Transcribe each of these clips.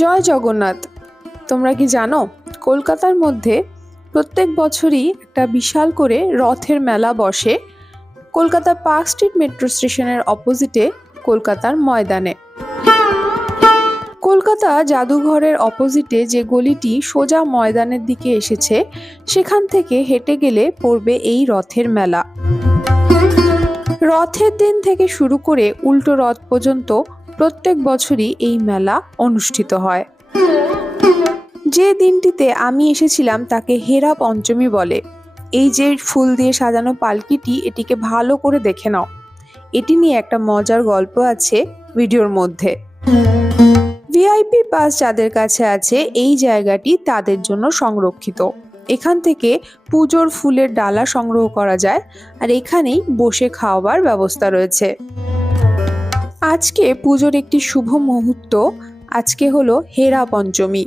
জয় জগন্নাথ। তোমরা কি জানো কলকাতার মধ্যে প্রত্যেক বছরই একটা বিশাল করে রথের মেলা বসে কলকাতা পার্ক স্ট্রিট মেট্রো স্টেশনের অপোজিটে কলকাতার ময়দানে। কলকাতা জাদুঘরের অপোজিটে যে গলিটি সোজা ময়দানের দিকে এসেছে সেখান থেকে হেঁটে গেলে পড়বে এই রথের মেলা। রথের দিন থেকে শুরু করে উল্টো রথ পর্যন্ত প্রত্যেক বছরই এই মেলা অনুষ্ঠিত হয়। যে দিনটিতে আমি এসেছিলাম তাকে হেরা পঞ্চমী বলে। এই যে ফুল দিয়ে সাজানো পালকিটি, এটিকে ভালো করে দেখে নাও। এটি নিয়ে একটা মজার গল্প আছে ভিডিওর মধ্যে। ভিআইপি পাস যাদের কাছে আছে এই জায়গাটি তাদের জন্য সংরক্ষিত। এখান থেকে পুজোর ফুলের ডালা সংগ্রহ করা যায় আর এখানেই বসে খাওয়ার ব্যবস্থা রয়েছে। আজকে পুজোর একটি শুভ মুহূর্ত। আজকে হলো হেরা পঞ্চমী।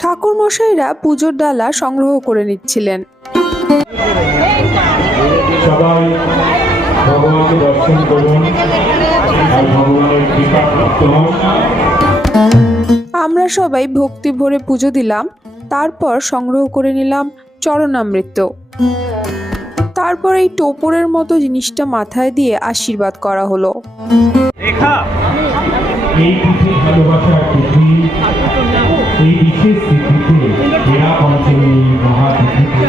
ঠাকুর মশাইরা পুজোর ডালা সংগ্রহ করে নিচ্ছিলেন। সবাই ভগবানকে দর্শন করুন আর ভগবানের কৃপা প্রাপ্ত হন। আমরা সবাই ভক্তি ভরে পুজো দিলাম, তারপর সংগ্রহ করে নিলাম চরণামৃত। তারপর এই টোপরের মতো জিনিসটা মাথায় দিয়ে আশীর্বাদ করা হলো। এই তিথি ভালোবাসার তিথি, এই বিশেষ তিথিতে হেরা পঞ্চমী মহাতিথিতে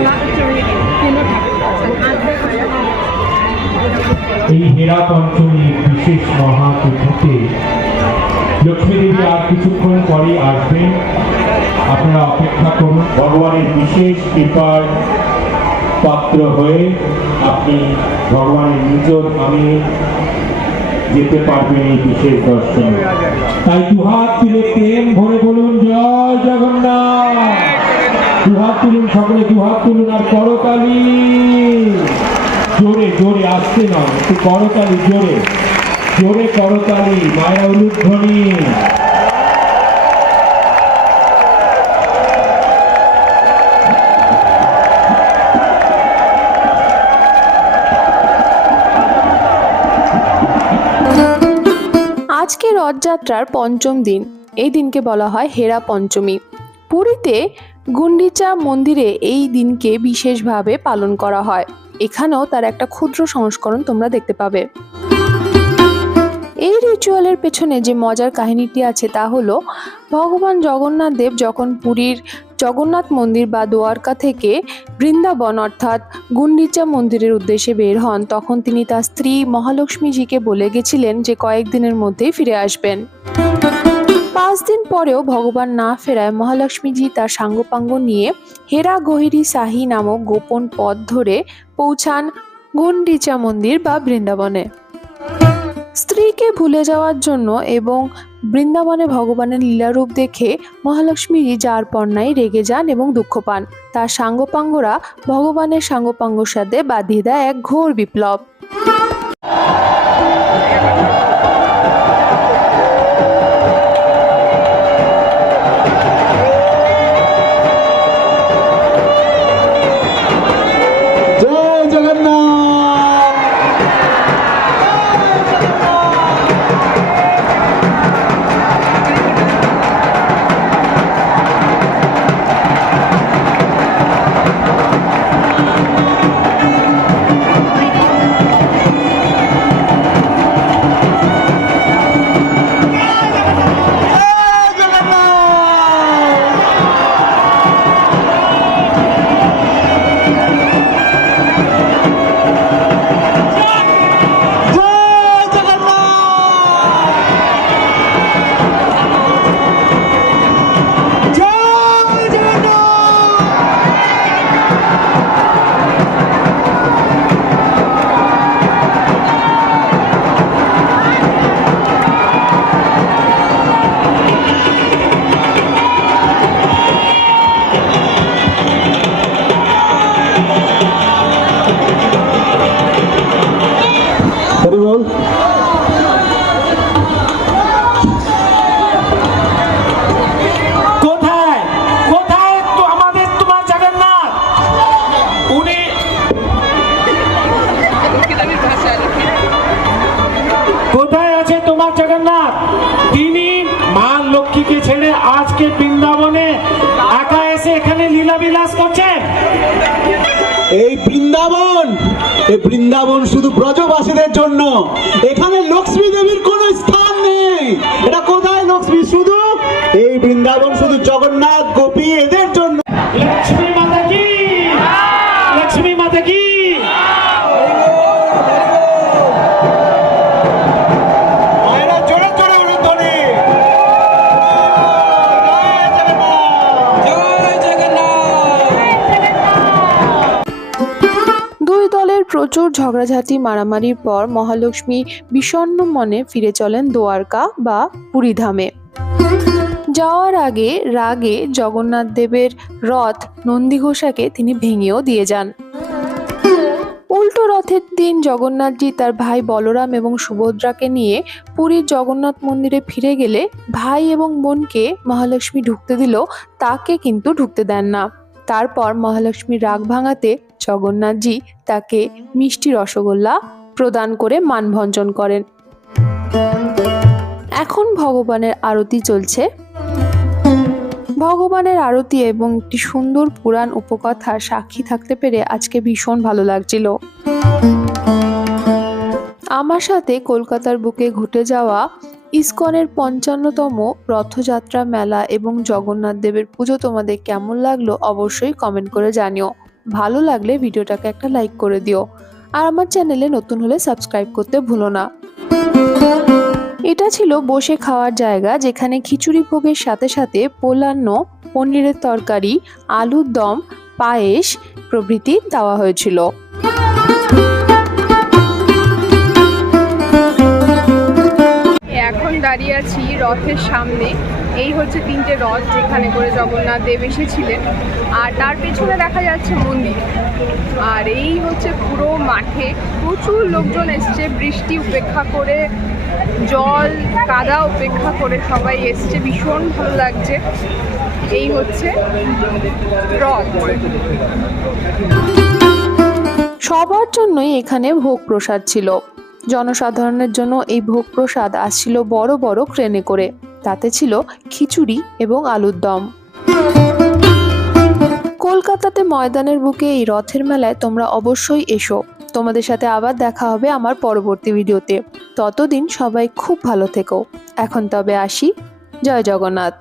এই হেরা পঞ্চমী বিশেষ মহাতিথিতে লক্ষ্মী দেবী আর কিছুক্ষণ পরে আসবেন। আপনারা অপেক্ষা করুন। ভগবানের বিশেষ কৃপার পাত্র হয়ে আপনি ভগবানের নিজ ধামে যেতে পারবেন এই বিশেষ দর্শনে। তাই দুহাত তুলে প্রেম ভরে বলুন জয় জগন্নাথ। দুহাত তুলুন, সকলে দুহাত তুলুন আর করতালি জোরে জোরে, আসতে নয়, একটু করতালি জোরে জোরে করতালি, মায়েরা উলুধ্বনি। আজকে রথযাত্রার পঞ্চম দিন। এই দিনকে বলা হয় হেরা পঞ্চমী। পুরীতে গুন্ডিচা মন্দিরে এই দিনকে বিশেষভাবে পালন করা হয়। এখানেও তার একটা ক্ষুদ্র সংস্করণ তোমরা দেখতে পাবে। এই রিচুয়ালের পেছনে যে মজার কাহিনীটি আছে তা হলো, ভগবান জগন্নাথ দেব যখন পুরীর জগন্নাথ মন্দির বা দ্বারকা থেকে বৃন্দাবন অর্থাৎ গুন্ডিচা মন্দিরের উদ্দেশ্যে বের হন, তখন তিনি তার স্ত্রী মহালক্ষ্মীজিকে বলে গেছিলেন যে কয়েকদিনের মধ্যেই ফিরে আসবেন। 5 দিন পরেও ভগবান না ফেরায় মহালক্ষ্মীজি তার সাঙ্গপাঙ্গ নিয়ে হেরা গহিরি সাহি নামক গোপন পথ ধরে পৌঁছান গুন্ডিচা মন্দির বা বৃন্দাবনে। স্ত্রীকে ভুলে যাওয়ার জন্য এবং বৃন্দাবনে ভগবানের লীলারূপ দেখে মহালক্ষ্মীজি যার পর্নায় রেগে যান এবং দুঃখ পান। তার সাঙ্গপাঙ্গরা ভগবানের সাঙ্গপাঙ্গর সাথে বাঁধিয়ে দেয় এক ঘোর বিপ্লব। মা লক্ষ্মীকে ছেড়ে আজকে বৃন্দাবনে একা এসে এখানে লীলা বিলাস করছেন। এই বৃন্দাবন শুধু ব্রজবাসীদের জন্য। এখানে লক্ষ্মী দেবীর কোনো স্থান নেই। এটা কোথায় লক্ষ্মী? শুধু এই বৃন্দাবন শুধু জগন্নাথ গোপী এদের জন্য। লক্ষ্মী মাতা কি, লক্ষ্মী মাতা কি। জোরে জোরে উলুধ্বনি। দুই দলের প্রচুর ঝগড়াঝাটি মারামারির পর মহালক্ষ্মী বিষণ্ণ মনে ফিরে চলেন দ্বারকা বা পুরীধামে। যাওয়ার আগে রাগে জগন্নাথ দেবের রথ নন্দীঘোষাকে তিনি ভেঙেও দিয়ে যান। উল্টো রথের দিন জগন্নাথজি তার ভাই বলরাম এবং সুভদ্রাকে নিয়ে পুরীর জগন্নাথ মন্দিরে ফিরে গেলে ভাই এবং বোনকে মহালক্ষ্মী ঢুকতে দিল, তাকে কিন্তু ঢুকতে দেন না। তারপর মহালক্ষ্মীর রাগ ভাঙাতে জগন্নাথজি তাকে মিষ্টি রসগোল্লা প্রদান করে মানভঞ্জন করেন। এখন ভগবানের আরতি চলছে। ভগবানের আরতি এবং একটি সুন্দর পুরাণ উপকথার সাক্ষী থাকতে পেরে আজকে ভীষণ ভালো লাগছিল। আমার সাথে কলকাতার বুকে ঘটে যাওয়া ইসকনের ৫৫তম রথযাত্রা মেলা এবং জগন্নাথ দেবের পুজো তোমাদের কেমন লাগলো অবশ্যই কমেন্ট করে জানিও। ভালো লাগলে ভিডিওটাকে একটা লাইক করে দিও, আর আমার চ্যানেলে নতুন হলে সাবস্ক্রাইব করতে ভুলো না। এটা ছিল বসে খাওয়ার জায়গা, যেখানে খিচুড়ি ভোগের সাথে সাথে পোলান্ন, পনিরের তরকারি, আলুর দম, পায়েস প্রভৃতি দেওয়া হয়েছিল। এখন দাঁড়িয়ে আছি রথের সামনে। এই হচ্ছে 3টে রথ যেখানে করে জগন্নাথ দেব এসেছিলেন, আর তার পেছনে দেখা যাচ্ছে মন্দির। আর এই হচ্ছে পুরো মাঠে প্রচুর লোকজন এসছে, বৃষ্টি উপেক্ষা করে, জল কাদা উপেক্ষা করে সবাই এসছে, ভীষণ ভালো লাগছে। এই হচ্ছে রথ। সবার জন্যই এখানে ভোগ প্রসাদ ছিল। জনসাধারণের জন্য এই ভোগ প্রসাদ আসছিল বড় বড় ট্রেনে করে, তাতে ছিল খিচুড়ি এবং আলুর দম। কলকাতাতে ময়দানের বুকে এই রথের মেলায় তোমরা অবশ্যই এসো। তোমাদের সাথে আবার দেখা হবে আমার পরবর্তী ভিডিওতে। ততদিন সবাই খুব ভালো থেকো। এখন তবে আসি। জয় জগন্নাথ।